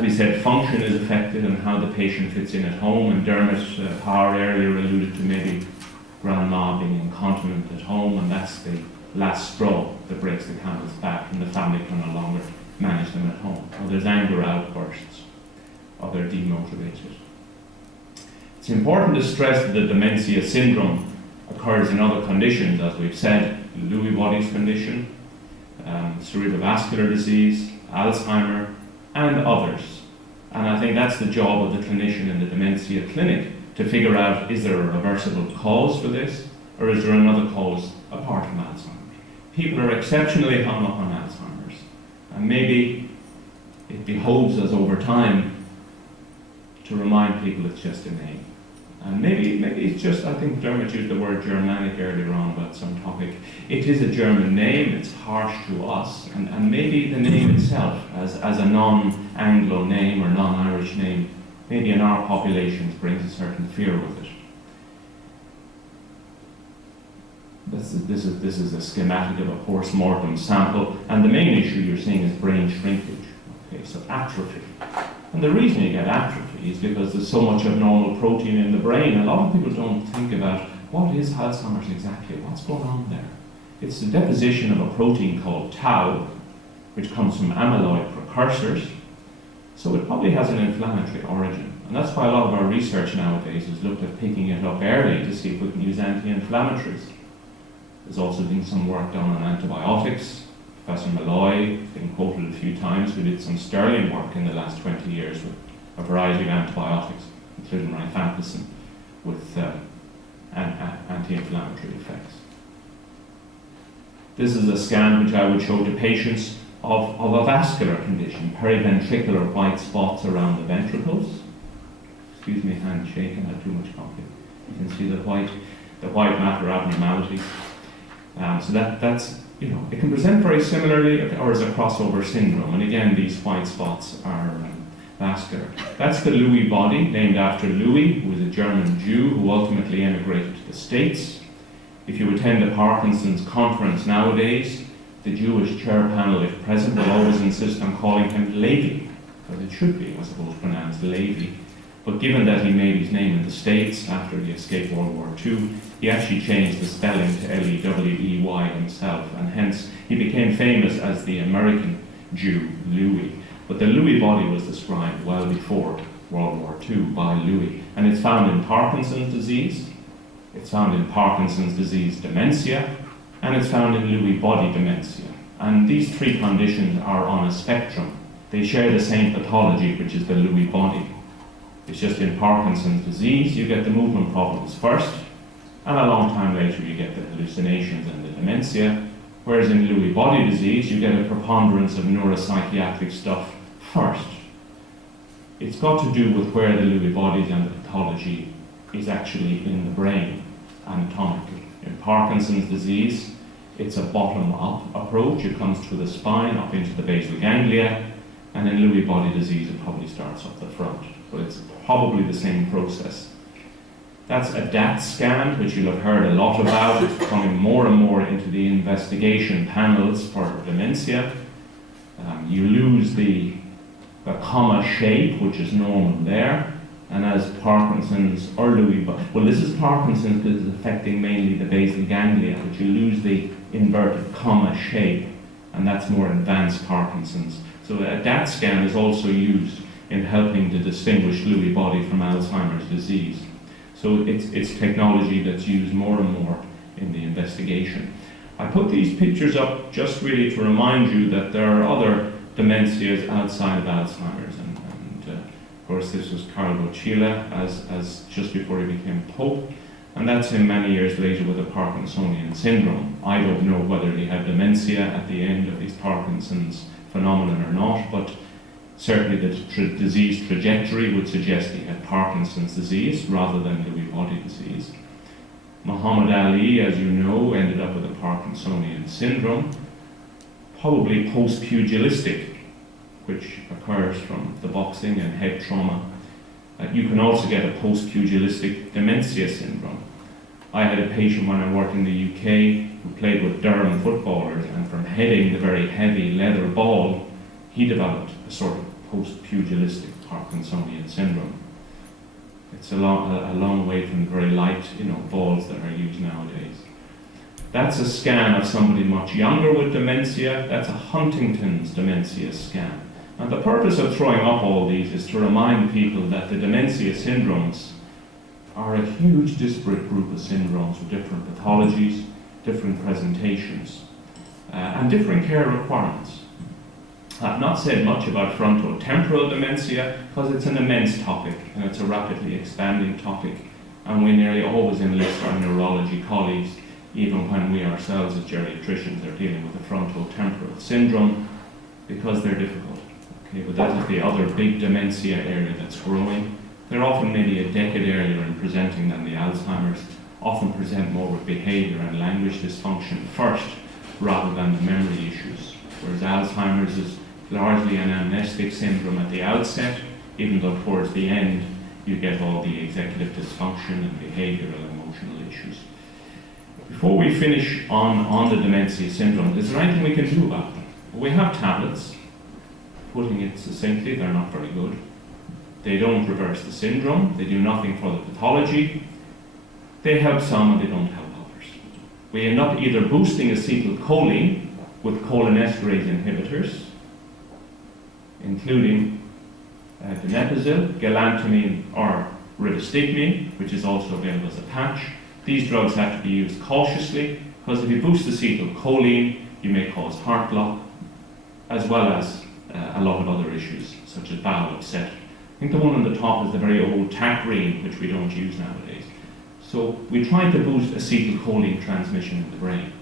As we said, function is affected and how the patient fits in at home, and Dermot Power earlier alluded to maybe grandma being incontinent at home, and that's the last straw that breaks the camel's back, and the family can no longer manage them at home. Or there's anger outbursts, or they're demotivated. It's important to stress that the dementia syndrome occurs in other conditions, as we've said, Lewy body's condition, cerebrovascular disease, Alzheimer, and others. And I think that's the job of the clinician in the dementia clinic, to figure out, is there a reversible cause for this, or is there another cause apart from Alzheimer's? People are exceptionally hung up on Alzheimer's, and maybe it behoves us over time to remind people it's just a name. And maybe it's just, I think Dermot used the word Germanic earlier on about some topic. It is a German name, it's harsh to us, and maybe the name itself, as a non-Anglo name or non-Irish name, maybe in our populations brings a certain fear with it. This is a schematic of a post-mortem sample, and the main issue you're seeing is brain shrinkage. Okay, so atrophy. And the reason you get atrophy is because there's so much abnormal protein in the brain. A lot of people don't think about what is Alzheimer's exactly, what's going on there. It's the deposition of a protein called tau, which comes from amyloid precursors. So it probably has an inflammatory origin. And that's why a lot of our research nowadays has looked at picking it up early to see if we can use anti-inflammatories. There's also been some work done on antibiotics. Professor Malloy, been quoted a few times, who did some sterling work in the last 20 years with a variety of antibiotics, including rifampicin, with anti-inflammatory effects. This is a scan which I would show to patients of a vascular condition, periventricular white spots around the ventricles. Excuse me, hand shaking, I had too much coffee. You can see the white matter abnormalities. So that's, it can present very similarly or as a crossover syndrome. And again, these white spots are vascular. That's the Lewy body, named after Louis, who was a German Jew who ultimately emigrated to the States. If you attend a Parkinson's conference nowadays, the Jewish chair panel, if present, will always insist on calling him Levi, because it should be, I suppose, pronounced Levi. But given that he made his name in the States after he escaped World War II, he actually changed the spelling to L-E-W-E-Y himself, and hence he became famous as the American Jew, Louis. But the Lewy body was described well before World War II by Louis, and it's found in Parkinson's disease, it's found in Parkinson's disease dementia, and it's found in Lewy body dementia. And these three conditions are on a spectrum. They share the same pathology, which is the Lewy body. It's just in Parkinson's disease, you get the movement problems first, and a long time later you get the hallucinations and the dementia, whereas in Lewy body disease, you get a preponderance of neuropsychiatric stuff first. It's got to do with where the Lewy bodies and the pathology is actually in the brain, anatomically. In Parkinson's disease, it's a bottom-up approach. It comes through the spine, up into the basal ganglia, and in Lewy body disease, it probably starts up the front. But it's probably the same process. That's a DAT scan, which you'll have heard a lot about. It's coming more and more into the investigation panels for dementia. You lose the comma shape, which is normal there, and as Parkinson's or Lewy body, well, this is Parkinson's because it's affecting mainly the basal ganglia, but you lose the inverted comma shape, and that's more advanced Parkinson's. So a DAT scan is also used in helping to distinguish Lewy body from Alzheimer's disease. So it's technology that's used more and more in the investigation. I put these pictures up just really to remind you that there are other dementias outside of Alzheimer's. And of course, this was Carlo Boccilla as just before he became Pope. And that's him many years later with a Parkinsonian syndrome. I don't know whether he had dementia at the end of his Parkinson's phenomenon or not, but certainly the disease trajectory would suggest he had Parkinson's disease rather than Lewy body disease. Muhammad Ali, as you know, ended up with a Parkinsonian syndrome, probably post-pugilistic, which occurs from the boxing and head trauma. You can also get a post-pugilistic dementia syndrome. I had a patient when I worked in the UK who played with Durham footballers, and from heading the very heavy leather ball, he developed a sort of post-pugilistic Parkinsonian syndrome. It's a long way from the very light, balls that are used nowadays. That's a scan of somebody much younger with dementia. That's a Huntington's dementia scan. And the purpose of throwing up all these is to remind people that the dementia syndromes are a huge disparate group of syndromes with different pathologies, different presentations, and different care requirements. I've not said much about frontotemporal dementia because it's an immense topic and it's a rapidly expanding topic, and we nearly always enlist our neurology colleagues, even when we ourselves as geriatricians are dealing with the frontotemporal syndrome, because they're difficult. Okay, but that is the other big dementia area that's growing. They're often maybe a decade earlier in presenting than the Alzheimer's, often present more with behaviour and language dysfunction first rather than the memory issues, whereas Alzheimer's is largely an amnestic syndrome at the outset, even though towards the end you get all the executive dysfunction and behavioural and emotional issues. Before we finish on the dementia syndrome, is there anything we can do about them? We have tablets. Putting it succinctly, they're not very good. They don't reverse the syndrome, they do nothing for the pathology. They help some and they don't help others. We end up either boosting acetylcholine with cholinesterase inhibitors, including donepezil, galantamine or rivastigmine, which is also available as a patch. These drugs have to be used cautiously, because if you boost acetylcholine, you may cause heart block, as well as a lot of other issues, such as bowel upset. I think the one on the top is the very old tacrine, which we don't use nowadays. So we tried to boost acetylcholine transmission in the brain.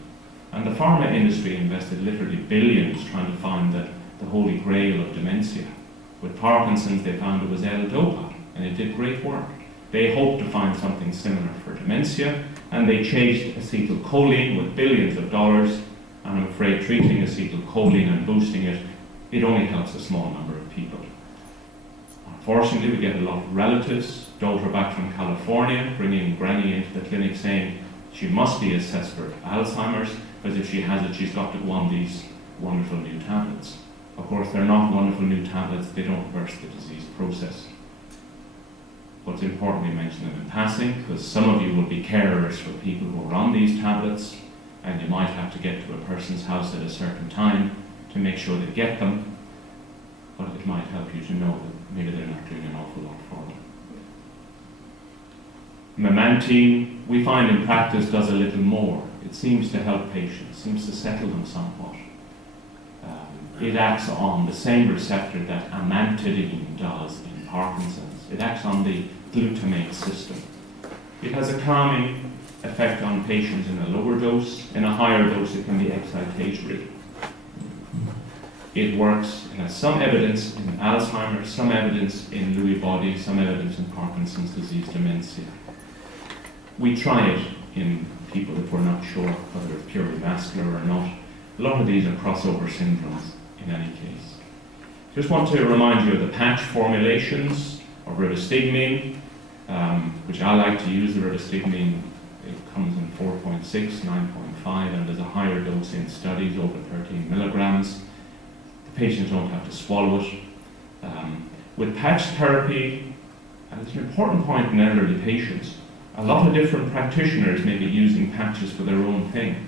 And the pharma industry invested literally billions trying to find the holy grail of dementia. With Parkinson's, they found it was L-DOPA, and it did great work. They hoped to find something similar for dementia, and they chased acetylcholine with billions of dollars, and I'm afraid treating acetylcholine and boosting it, it only helps a small number of people. Unfortunately, we get a lot of relatives, daughter back from California, bringing granny into the clinic saying she must be assessed for Alzheimer's, because if she has it, she's got to go on these wonderful new tablets. Of course, they're not wonderful new tablets, they don't reverse the disease process. But it's important we mention them in passing, because some of you will be carers for people who are on these tablets, and you might have to get to a person's house at a certain time to make sure they get them, but it might help you to know that maybe they're not doing an awful lot for them. Memantine, we find in practice, does a little more. It seems to help patients, seems to settle them somewhat. It acts on the same receptor that amantadine does in Parkinson's. It acts on the glutamate system. It has a calming effect on patients in a lower dose. In a higher dose, it can be excitatory. It works, it has some evidence in Alzheimer's, some evidence in Lewy body, some evidence in Parkinson's disease dementia. We try it in people if we're not sure whether it's purely vascular or not. A lot of these are crossover syndromes in any case. Just want to remind you of the patch formulations of rivastigmine, which I like to use. The rivastigmine, it comes in 4.6, 9.5, and there's a higher dose in studies over 13 milligrams. The patients don't have to swallow it. With patch therapy, and it's an important point in elderly patients, a lot of different practitioners may be using patches for their own thing.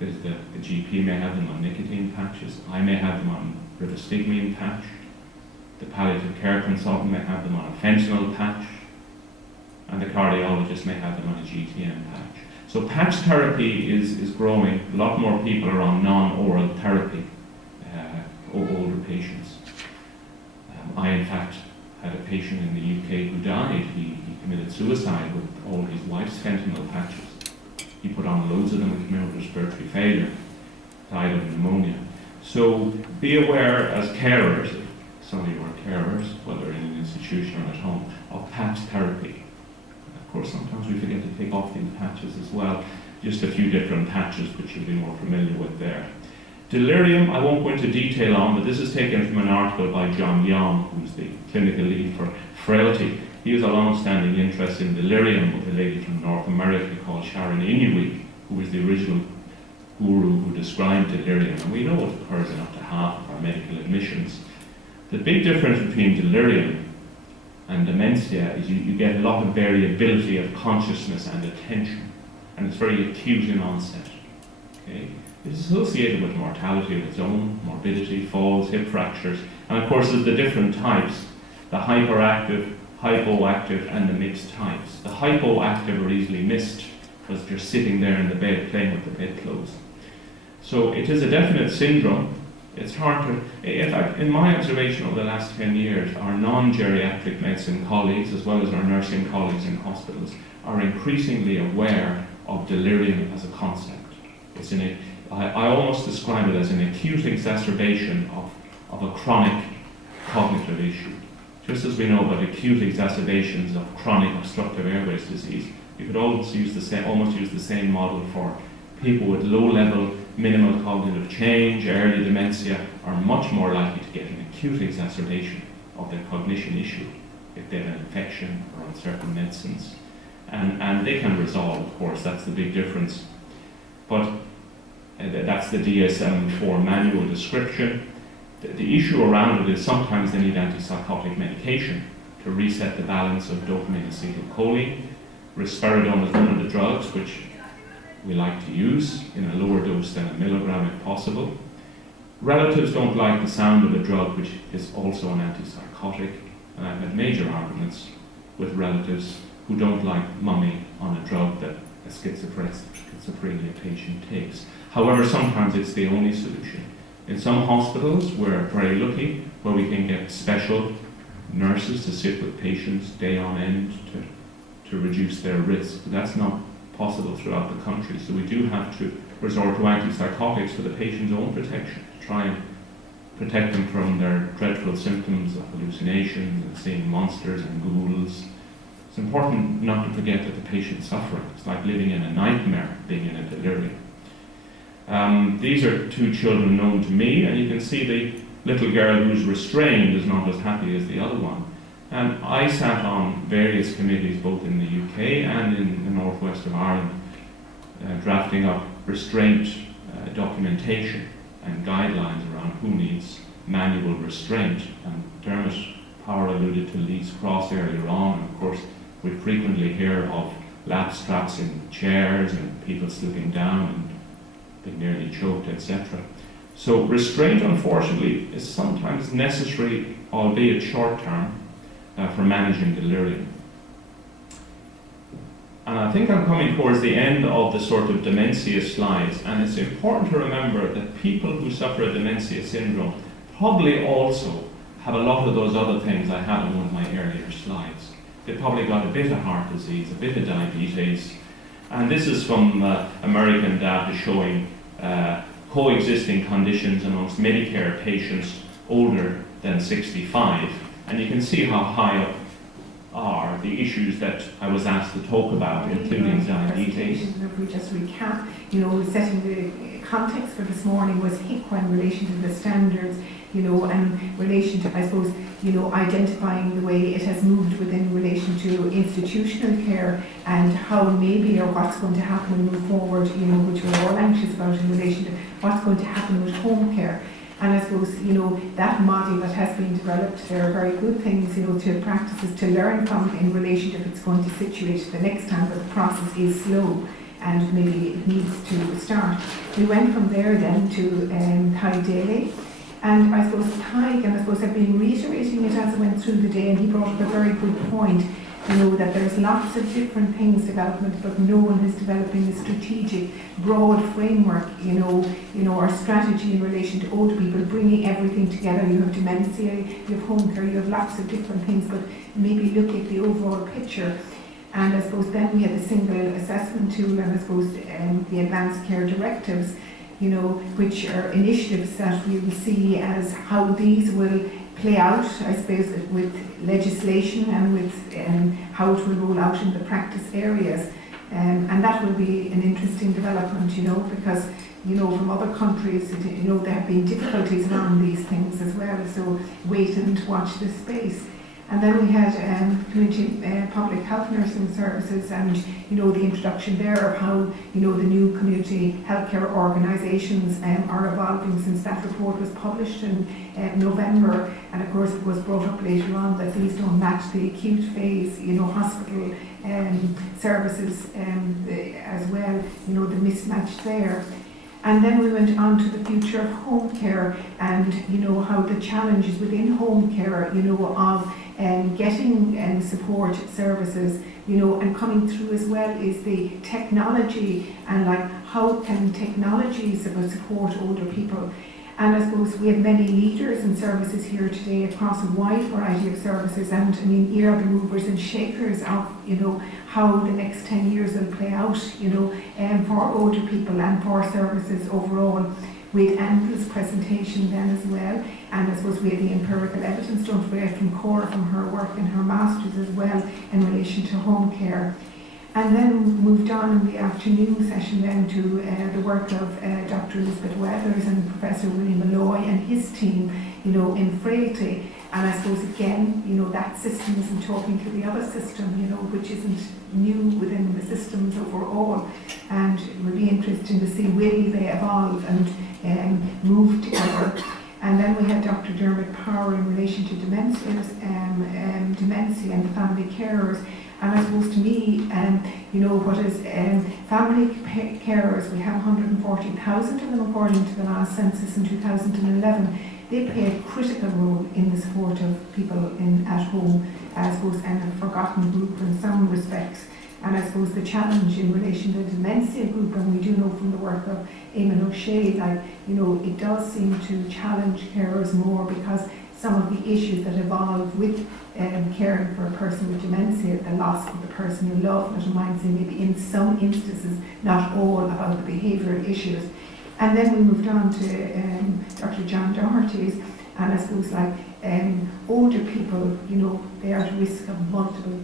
There's the GP may have them on nicotine patches, I may have them on rivastigmine patch, the palliative care consultant may have them on a fentanyl patch, and the cardiologist may have them on a GTM patch. So patch therapy is growing. A lot more people are on non-oral therapy, older patients. I in fact had a patient in the UK who died. He committed suicide with all his wife's fentanyl patches. He put on loads of them with came out with respiratory failure, died of pneumonia. So be aware as carers, if some of you are carers, whether in an institution or at home, of patch therapy. Of course, sometimes we forget to take off these patches as well. Just a few different patches which you'll be more familiar with there. Delirium, I won't go into detail on, but this is taken from an article by John Young, who's the clinical lead for frailty. He has a long-standing interest in delirium with a lady from North America called Sharon Inouye, who was the original guru who described delirium. And we know it occurs in up to half of our medical admissions. The big difference between delirium and dementia is you get a lot of variability of consciousness and attention, and it's very acute in onset. Okay? It's associated with mortality of its own, morbidity, falls, hip fractures, and of course there's the different types, the hyperactive, hypoactive, and the mixed types. The hypoactive are easily missed because you're sitting there in the bed playing with the bedclothes. So it is a definite syndrome. It's hard to, in fact, in my observation over the last 10 years, our non-geriatric medicine colleagues, as well as our nursing colleagues in hospitals, are increasingly aware of delirium as a concept. It's I almost describe it as an acute exacerbation of a chronic cognitive issue. Just as we know about acute exacerbations of chronic obstructive airways disease, you could almost use the same model for people with low-level minimal cognitive change. Early dementia are much more likely to get an acute exacerbation of their cognition issue if they have an infection or on certain medicines. And they can resolve, of course, that's the big difference. But that's the DSM-4 manual description. The issue around it is sometimes they need antipsychotic medication to reset the balance of dopamine and acetylcholine. Risperidone is one of the drugs which we like to use in a lower dose than a milligram if possible. Relatives don't like the sound of a drug which is also an antipsychotic, and I've had major arguments with relatives who don't like mummy on a drug that a schizophrenia patient takes. However, sometimes it's the only solution. In some hospitals, we're very lucky where we can get special nurses to sit with patients day on end to reduce their risk. But that's not possible throughout the country, so we do have to resort to antipsychotics for the patient's own protection, to try and protect them from their dreadful symptoms of hallucinations and seeing monsters and ghouls. It's important not to forget that the patient's suffering. It's like living in a nightmare, being in a delirium. These are two children known to me, and you can see the little girl who's restrained is not as happy as the other one. And I sat on various committees, both in the UK and in the northwest of Ireland, drafting up restraint documentation and guidelines around who needs manual restraint. And Dermot Power alluded to Leeds Cross earlier on, and of course we frequently hear of lap straps in chairs and people slipping down and being nearly choked, etc. So restraint, unfortunately, is sometimes necessary, albeit short term, for managing delirium. And I think I'm coming towards the end of the sort of dementia slides, and it's important to remember that people who suffer a dementia syndrome probably also have a lot of those other things I had on one of my earlier slides. They probably got a bit of heart disease, a bit of diabetes, and this is from American data showing coexisting conditions amongst Medicare patients older than 65. And you can see how high up are the issues that I was asked to talk about, including diabetes. If we just recap, setting the context for this morning was HICWA in relation to the standards, and relation to, I suppose, identifying the way it has moved within relation to institutional care and how maybe or what's going to happen when we move forward, which we're all anxious about in relation to what's going to happen with home care. And I suppose, that model that has been developed, there are very good things, to practices to learn from in relation to if it's going to situate the next time, but the process is slow and maybe it needs to start. We went from there then to Ty Daly. And I suppose Ty, and I suppose I've been reiterating it as I went through the day, and he brought up a very good point, that there's lots of different things development, but no one is developing a strategic, broad framework, or strategy in relation to older people, bringing everything together. You have dementia, you have home care, you have lots of different things, but maybe look at the overall picture. And I suppose then we had the single assessment tool, and I suppose the advanced care directives, which are initiatives that we will see as how these will play out, I suppose, with legislation and with how it will roll out in the practice areas. And that will be an interesting development, because, from other countries, there have been difficulties around these things as well. So wait and watch this space. And then we had community public health nursing services, and the introduction there of how the new community healthcare organisations are evolving since that report was published in November. And of course it was brought up later on that these don't match the acute phase hospital services as well, the mismatch there. And then we went on to the future of home care, and how the challenges within home care of getting support services and coming through as well is the technology, and like how can technology support older people. And I suppose we have many leaders in services here today across a wide variety of services, and I mean, here are the movers and shakers of how the next 10 years will play out for older people and for services overall. We had Andrew's presentation then as well, and I suppose we had the empirical evidence, don't forget, from Cora, from her work and her masters as well in relation to home care. And then moved on in the afternoon session then to the work of Dr. Elizabeth Weathers and Professor William Malloy and his team, in frailty. And I suppose again, that system isn't talking to the other system, which isn't new within the systems overall. And it would be interesting to see will they evolve and move together. And then we had Dr. Dermot Power in relation to dementia and the family carers. And I suppose to me, what is family carers, we have 140,000 of them according to the last census in 2011. They play a critical role in the support of people at home, I suppose, and a forgotten group in some respects. And I suppose the challenge in relation to the dementia group, and we do know from the work of Eamon O'Shea, it does seem to challenge carers more, because some of the issues that evolve with caring for a person with dementia, the loss of the person you love, that reminds me maybe in some instances, not all, about the behavioural issues. And then we moved on to Dr. John Doherty's, and I suppose older people, they are at risk of multiple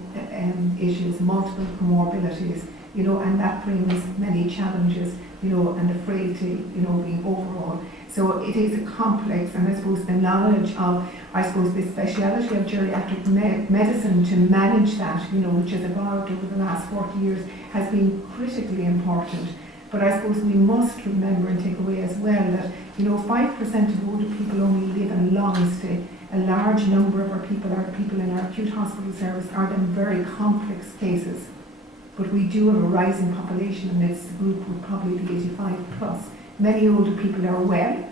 issues, multiple comorbidities, and that brings many challenges, and the frailty, being overall. So it is a complex, and I suppose the knowledge of, the speciality of geriatric medicine to manage that, which has evolved over the last 40 years, has been critically important. But I suppose we must remember and take away as well that, 5% of older people only live in a long stay. A large number of our people in our acute hospital service are then very complex cases. But we do have a rising population, and this group would probably be 85 plus. Many older people are well,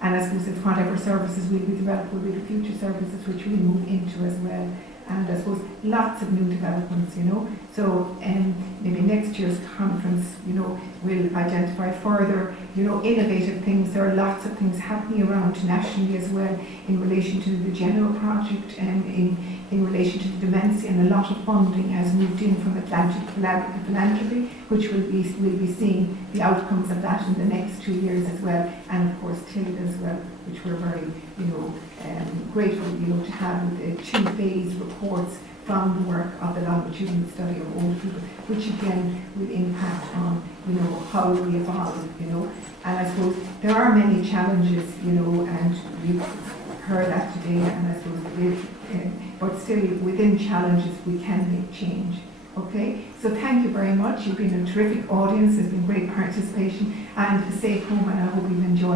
and I suppose it's whatever services will be developed will be the future services which we move into as well. And I suppose lots of new developments, So maybe next year's conference, will identify further, innovative things. There are lots of things happening around nationally as well in relation to the general project and in relation to the dementia, and a lot of funding has moved in from Atlantic Philanthropy, which will be seeing the outcomes of that in the next 2 years as well, and of course TILD as well, which we're very grateful to have with the 2-phase reports from the work of the longitudinal study of older people, which again will impact on how we evolve, and I suppose there are many challenges, and we've heard that today, and I suppose but still within challenges we can make change. Okay, so thank you very much. You've been a terrific audience. There's been great participation and a safe home, and I hope you've enjoyed